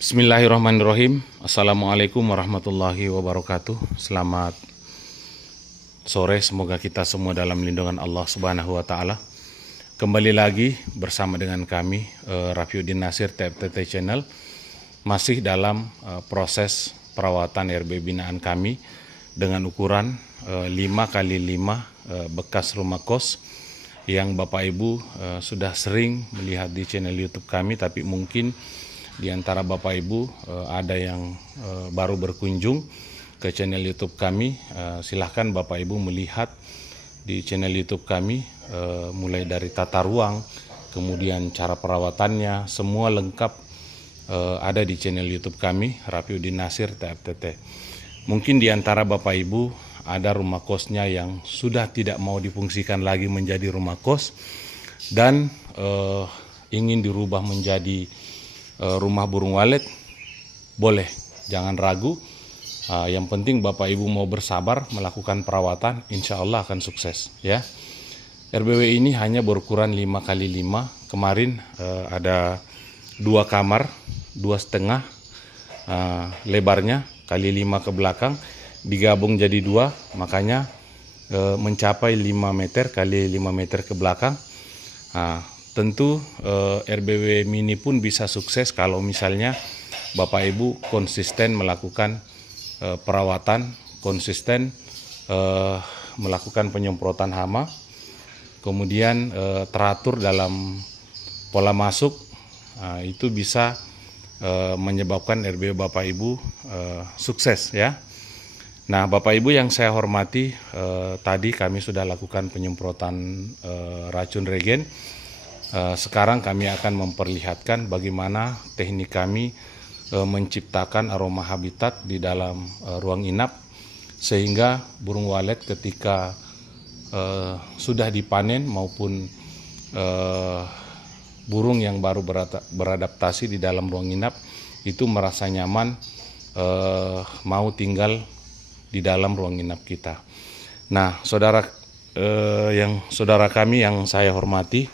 Bismillahirrahmanirrahim. Assalamualaikum warahmatullahi wabarakatuh. Selamat sore, semoga kita semua dalam lindungan Allah Subhanahu wa Ta'ala. Kembali lagi bersama dengan kami, Rafiuddin Nasir TFTT Channel, masih dalam proses perawatan RB binaan kami dengan ukuran 5x5 bekas rumah kos yang Bapak Ibu sudah sering melihat di channel YouTube kami, tapi mungkin di antara Bapak Ibu ada yang baru berkunjung ke channel YouTube kami. Silahkan Bapak Ibu melihat di channel YouTube kami, mulai dari tata ruang, kemudian cara perawatannya, semua lengkap ada di channel YouTube kami, Rafiuddin Nasir TFTT. Mungkin di antara Bapak Ibu ada rumah kosnya yang sudah tidak mau difungsikan lagi menjadi rumah kos dan ingin dirubah menjadi rumah burung walet. Boleh, jangan ragu. Yang penting Bapak Ibu mau bersabar melakukan perawatan, insya Allah akan sukses ya. RBW ini hanya berukuran 5x5. Kemarin ada 2 kamar, 2,5 lebarnya kali 5 ke belakang, digabung jadi 2, makanya mencapai 5 meter kali 5 meter ke belakang. Tentu RBW mini pun bisa sukses kalau misalnya Bapak Ibu konsisten melakukan perawatan, konsisten melakukan penyemprotan hama, kemudian teratur dalam pola masuk, itu bisa menyebabkan RBW Bapak Ibu sukses ya. Nah, Bapak Ibu yang saya hormati, tadi kami sudah lakukan penyemprotan racun regen. Sekarang kami akan memperlihatkan bagaimana teknik kami menciptakan aroma habitat di dalam ruang inap, sehingga burung walet ketika sudah dipanen maupun burung yang baru beradaptasi di dalam ruang inap itu merasa nyaman mau tinggal di dalam ruang inap kita. Nah, saudara kami yang saya hormati,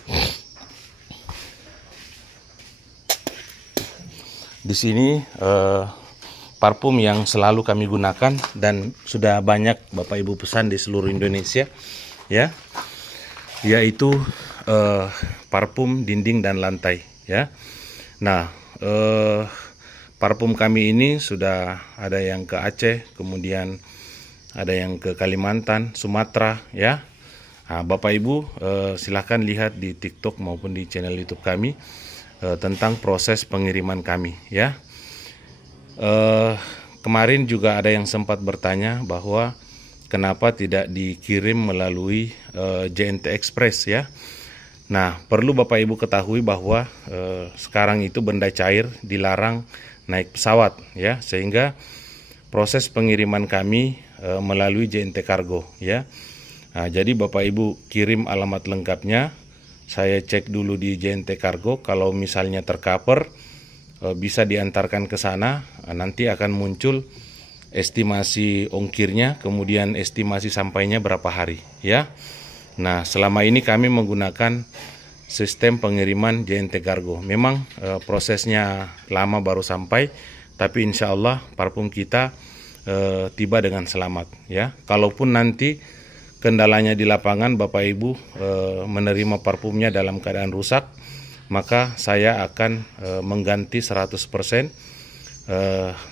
di sini parfum yang selalu kami gunakan dan sudah banyak Bapak Ibu pesan di seluruh Indonesia ya, yaitu parfum dinding dan lantai ya. Nah, parfum kami ini sudah ada yang ke Aceh, kemudian ada yang ke Kalimantan, Sumatera ya. Nah, Bapak Ibu silahkan lihat di TikTok maupun di channel YouTube kami tentang proses pengiriman kami ya. Kemarin juga ada yang sempat bertanya bahwa kenapa tidak dikirim melalui JNT Express ya. Nah, perlu Bapak Ibu ketahui bahwa sekarang itu benda cair dilarang naik pesawat ya, sehingga proses pengiriman kami melalui JNT Kargo ya. Nah, jadi Bapak Ibu kirim alamat lengkapnya, saya cek dulu di JNT Kargo, kalau misalnya tercover bisa diantarkan ke sana, nanti akan muncul estimasi ongkirnya, kemudian estimasi sampainya berapa hari ya. Nah, selama ini kami menggunakan sistem pengiriman JNT Kargo. Memang prosesnya lama baru sampai, tapi insya Allah parfum kita tiba dengan selamat ya. Kalaupun nanti kendalanya di lapangan Bapak Ibu menerima parfumnya dalam keadaan rusak, maka saya akan mengganti 100%.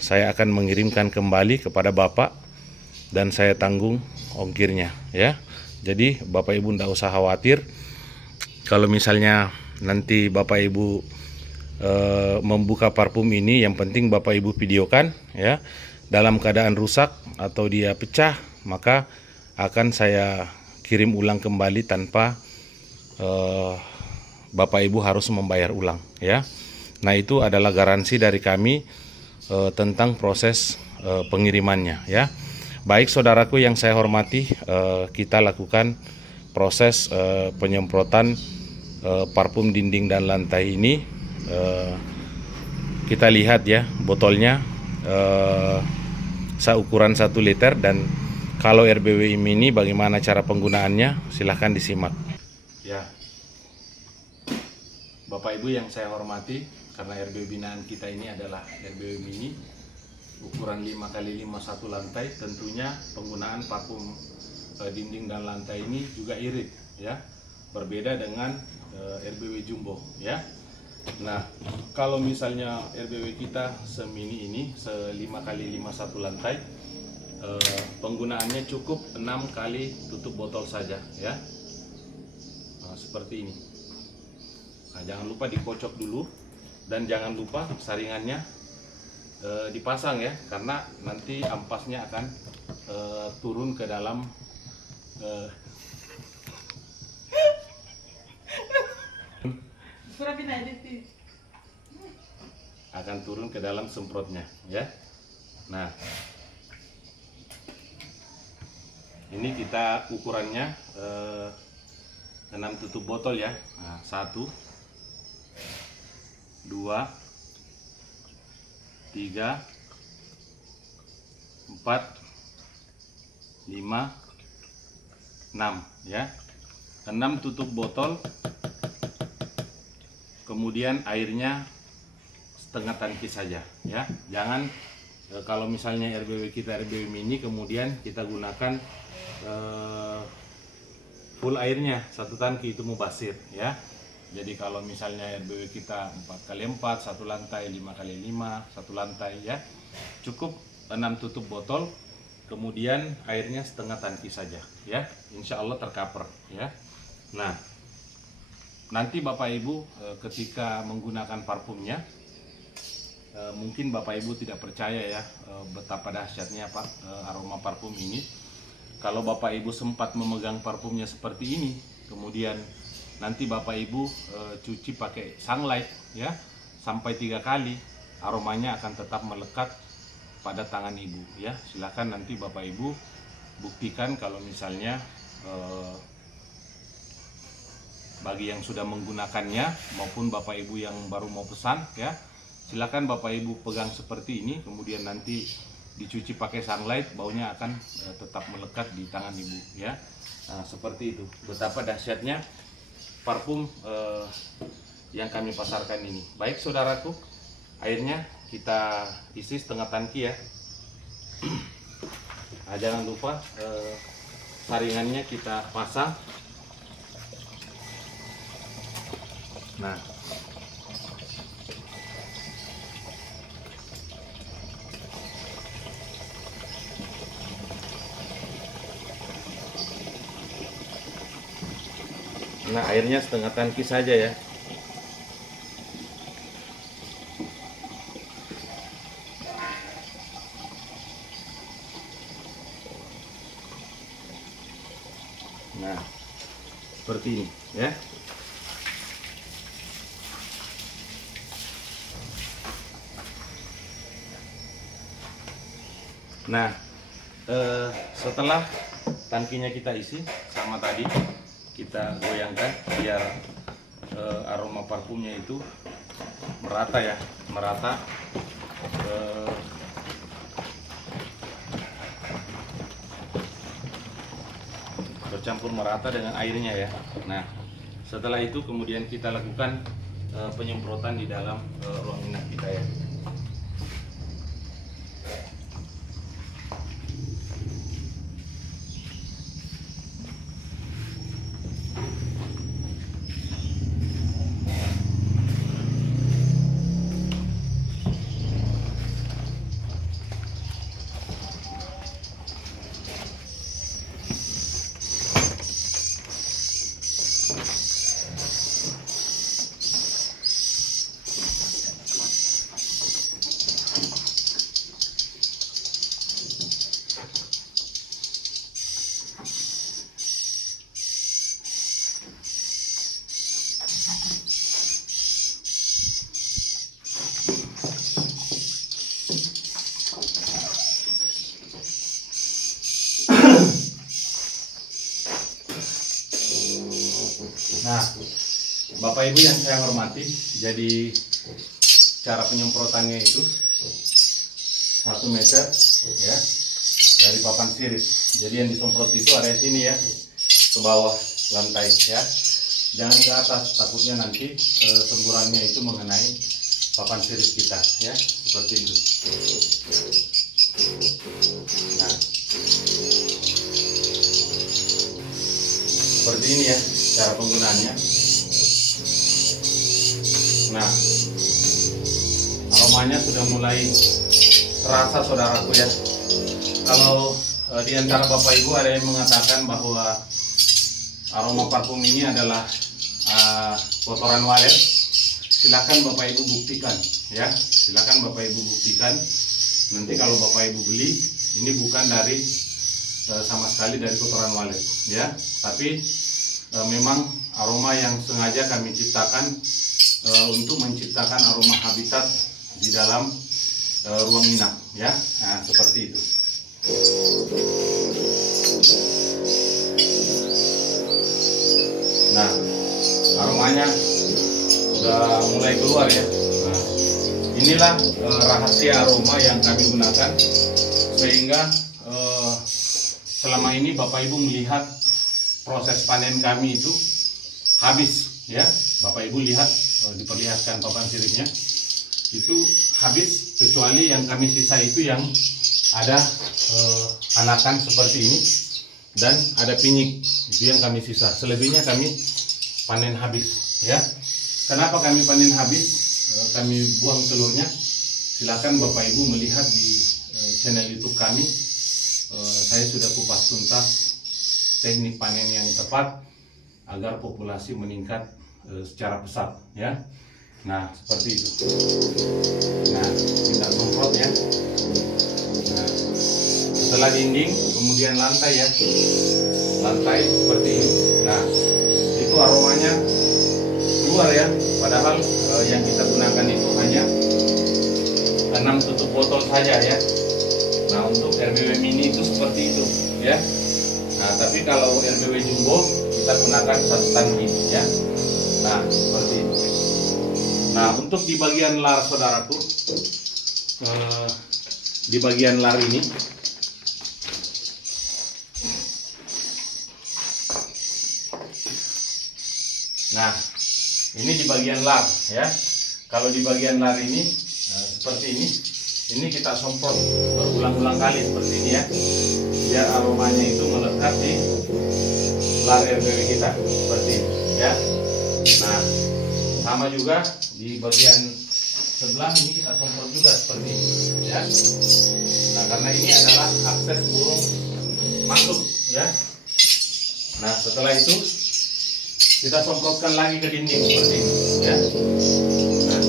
Saya akan mengirimkan kembali kepada Bapak dan saya tanggung ongkirnya ya. Jadi Bapak Ibu tidak usah khawatir kalau misalnya nanti Bapak Ibu membuka parfum ini, yang penting Bapak Ibu videokan ya. Dalam keadaan rusak atau dia pecah, maka akan saya kirim ulang kembali tanpa Bapak Ibu harus membayar ulang ya. Nah, itu adalah garansi dari kami tentang proses pengirimannya ya. Baik saudaraku yang saya hormati, kita lakukan proses penyemprotan parfum dinding dan lantai ini. Kita lihat ya, botolnya seukuran 1 liter, dan kalau RBW mini bagaimana cara penggunaannya silahkan disimak ya. Bapak Bapak Ibu yang saya hormati, karena RBW binaan kita ini adalah RBW mini ukuran 5x5 satu lantai, tentunya penggunaan parfum dinding dan lantai ini juga irit ya, berbeda dengan RBW jumbo ya. Nah, kalau misalnya RBW kita semini ini, 5x5 satu lantai, penggunaannya cukup 6 kali tutup botol saja ya. Nah, seperti ini. Nah, jangan lupa dikocok dulu, dan jangan lupa saringannya dipasang ya, karena nanti ampasnya akan turun ke dalam semprotnya ya. Nah, ini kita ukurannya 6 tutup botol ya. Nah, 1 2 3 4 5 6 ya. 6 tutup botol, kemudian airnya setengah tangki saja ya. Jangan kalau misalnya RBW kita RBW mini kemudian kita gunakan full airnya satu tangki, itu mubazir ya. Jadi kalau misalnya RBW kita 4x4 satu lantai, 5x5 satu lantai ya, cukup 6 tutup botol, kemudian airnya setengah tangki saja ya, insya Allah tercover ya. Nah, nanti Bapak Ibu ketika menggunakan parfumnya, mungkin Bapak Ibu tidak percaya ya betapa dahsyatnya aroma parfum ini. Kalau Bapak Ibu sempat memegang parfumnya seperti ini, kemudian nanti Bapak Ibu cuci pakai sunlight ya sampai 3 kali, aromanya akan tetap melekat pada tangan Ibu ya. Silakan nanti Bapak Ibu buktikan kalau misalnya bagi yang sudah menggunakannya maupun Bapak Ibu yang baru mau pesan ya, silakan Bapak Ibu pegang seperti ini, kemudian nanti dicuci pakai sunlight, baunya akan tetap melekat di tangan Ibu ya. Nah, seperti itu betapa dahsyatnya parfum yang kami pasarkan ini. Baik saudaraku, airnya kita isi setengah tangki ya. Nah, jangan lupa saringannya kita pasang. Nah, airnya setengah tangki saja ya. Nah, seperti ini ya. Nah, setelah tangkinya kita isi sama tadi, kita goyangkan biar aroma parfumnya itu merata ya, merata bercampur merata dengan airnya ya. Nah, setelah itu kemudian kita lakukan penyemprotan di dalam ruang inap kita ya. Nah, Bapak Ibu yang saya hormati, jadi cara penyemprotannya itu 1 meter ya dari papan sirip. Jadi yang disemprot itu area sini ya, ke bawah lantai ya. jangan ke atas, takutnya nanti semburannya itu mengenai papan sirip kita, ya, seperti itu. Nah, seperti ini ya cara penggunaannya. Nah, aromanya sudah mulai terasa, saudaraku ya. Kalau di antara Bapak Ibu ada yang mengatakan bahwa aroma parfum ini adalah kotoran walet, silakan Bapak Ibu buktikan ya. Silakan Bapak Ibu buktikan. Nanti kalau Bapak Ibu beli, ini bukan dari sama sekali dari kotoran walet ya, tapi memang aroma yang sengaja kami ciptakan untuk menciptakan aroma habitat di dalam ruang inap ya. Nah, seperti itu. Nah, aromanya sudah mulai keluar ya. Nah, inilah rahasia aroma yang kami gunakan, sehingga selama ini Bapak Ibu melihat proses panen kami itu habis ya. Bapak Ibu lihat, diperlihatkan papan siripnya itu habis, kecuali yang kami sisa itu yang ada anakan seperti ini dan ada pinyik, itu yang kami sisa. Selebihnya kami panen habis ya. Kenapa kami panen habis? Kami buang telurnya. Silakan Bapak Ibu melihat di channel YouTube kami. Saya sudah kupas tuntas teknik panen yang tepat agar populasi meningkat secara pesat ya. Nah, seperti itu. Nah, kita semprot ya. Nah, setelah dinding, kemudian lantai ya. Lantai seperti ini. Nah, itu aromanya keluar ya. Padahal yang kita gunakan itu hanya 6 tutup botol saja ya. Nah, untuk RBW mini itu seperti itu ya. Nah, tapi kalau RBW jumbo kita gunakan 1 tangki ya. Nah, seperti itu. Nah, untuk di bagian lar, saudaraku, di bagian lar ini nah, ini di bagian lar ya. Kalau di bagian lar ini seperti ini kita semprot berulang-ulang kali seperti ini ya, biar aromanya itu melekat di lar RBW kita seperti ini ya. Nah, sama juga di bagian sebelah ini kita semprot juga seperti ini ya. Nah, karena ini adalah akses burung masuk ya. Nah, setelah itu kita semprotkan lagi ke dinding seperti ini ya. Nah,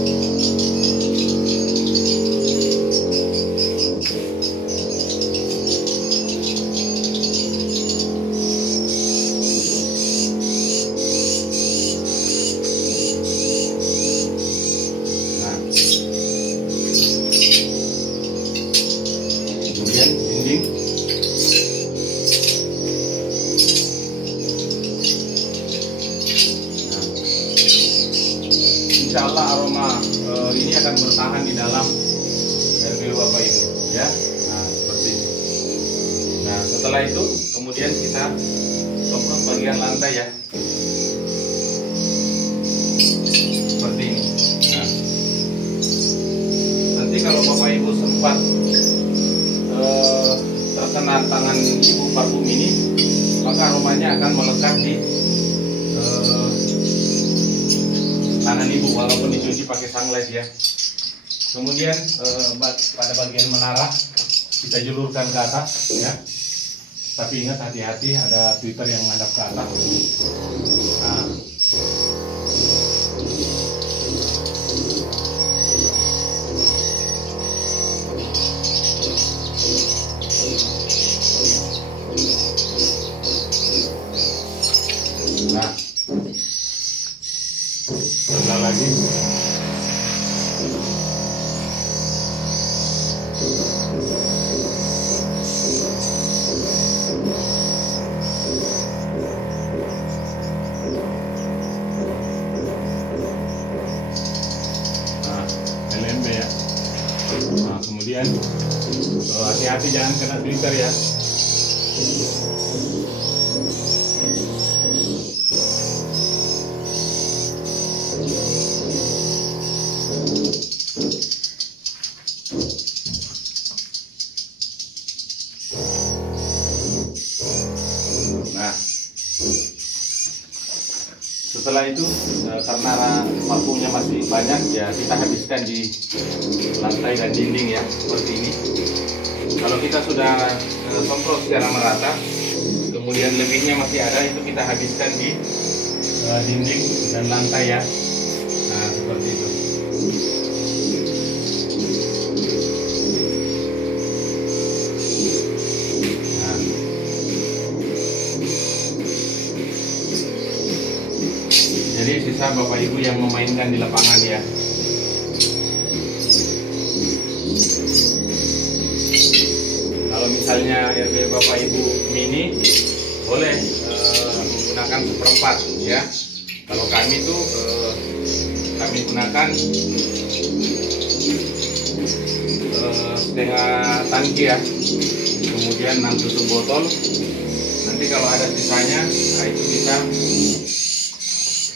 insya Allah aroma ini akan bertahan di dalam RBW Bapak Ibu ya. Nah, seperti ini. Nah, setelah itu kemudian kita semprot bagian lantai ya, seperti ini. Nah, nanti kalau Bapak Ibu sempat terkena tangan ibu parfum ini, maka aromanya akan melekat di tangan ibu walaupun dicuci pakai sunlight ya. Kemudian pada bagian menara kita julurkan ke atas ya. Tapi ingat, hati-hati, ada Twitter yang menghadap ke atas. Nah, sebelah lagi. Nah, LMB ya. Nah, kemudian hati-hati jangan kena Twitter ya. setelah itu karena parfumnya masih banyak ya kita habiskan di lantai dan dinding ya, seperti ini. Kalau kita sudah semprot secara merata, kemudian lebihnya masih ada, itu kita habiskan di dinding dan lantai ya. Nah, seperti itu. Nah. Jadi sisa Bapak Ibu yang memainkan di lapangan ya. Kalau misalnya RW Bapak Ibu mini, boleh menggunakan seperempat ya. Kalau kami tuh kami gunakan setengah tangki ya, kemudian 6 tutup botol. Nanti kalau ada sisanya, nah itu kita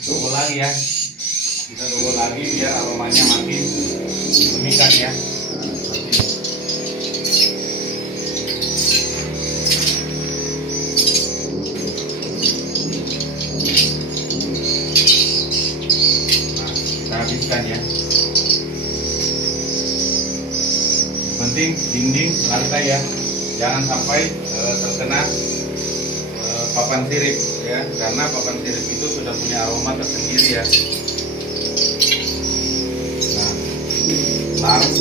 double lagi ya, kita double lagi biar aromanya makin memikat ya. Habiskan ya. Penting dinding, lantai ya, jangan sampai terkena papan sirip ya, karena papan sirip itu sudah punya aroma tersendiri ya. Nah, larut.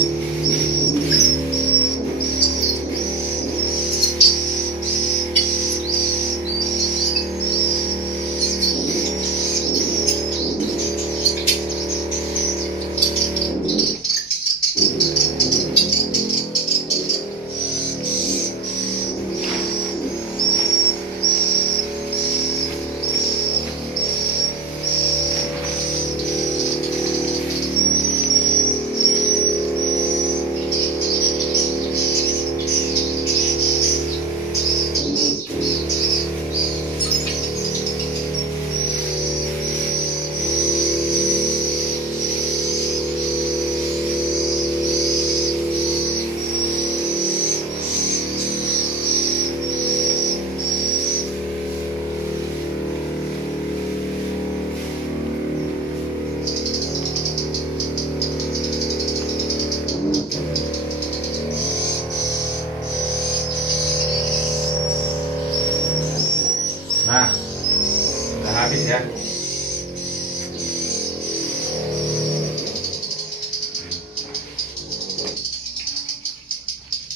Nah, udah habis ya.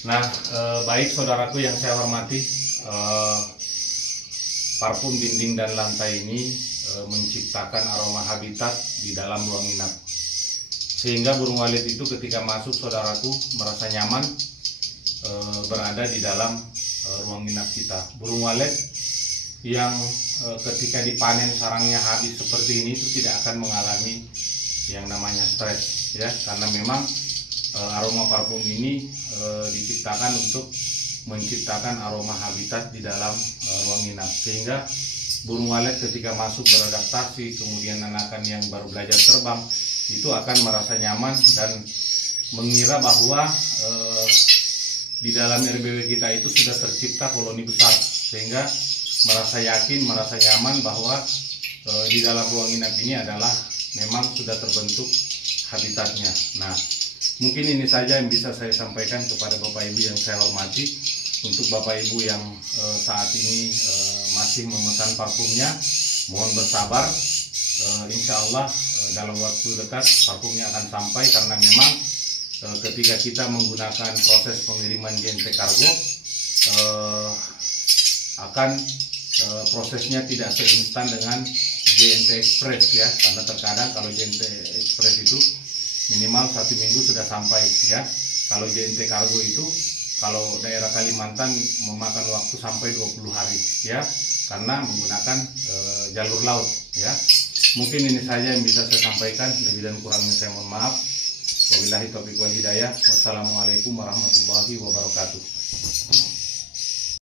Nah, baik saudaraku yang saya hormati, parfum dinding dan lantai ini menciptakan aroma habitat di dalam ruang inap. Sehingga burung walet itu ketika masuk saudaraku merasa nyaman berada di dalam ruang inap kita. Burung walet yang ketika dipanen sarangnya habis seperti ini itu tidak akan mengalami yang namanya stres ya, karena memang aroma parfum ini diciptakan untuk menciptakan aroma habitat di dalam ruang inap, sehingga burung walet ketika masuk beradaptasi, kemudian anakan yang baru belajar terbang itu akan merasa nyaman dan mengira bahwa di dalam RBW kita itu sudah tercipta koloni besar, sehingga merasa yakin, merasa nyaman bahwa di dalam ruang inap ini adalah memang sudah terbentuk habitatnya. Nah, mungkin ini saja yang bisa saya sampaikan kepada Bapak Ibu yang saya hormati. Untuk Bapak Ibu yang saat ini masih memesan parfumnya, mohon bersabar. Insya Allah dalam waktu dekat parfumnya akan sampai, karena memang ketika kita menggunakan proses pengiriman JNT Kargo akan prosesnya tidak seinstan dengan JNT Express ya, karena terkadang kalau JNT Express itu minimal 1 minggu sudah sampai ya. Kalau JNT Kargo itu kalau daerah Kalimantan memakan waktu sampai 20 hari ya, karena menggunakan jalur laut ya. Mungkin ini saja yang bisa saya sampaikan, lebih dan kurangnya saya mohon maaf. Wabillahi taufiq wal hidayah. Wassalamualaikum warahmatullahi wabarakatuh.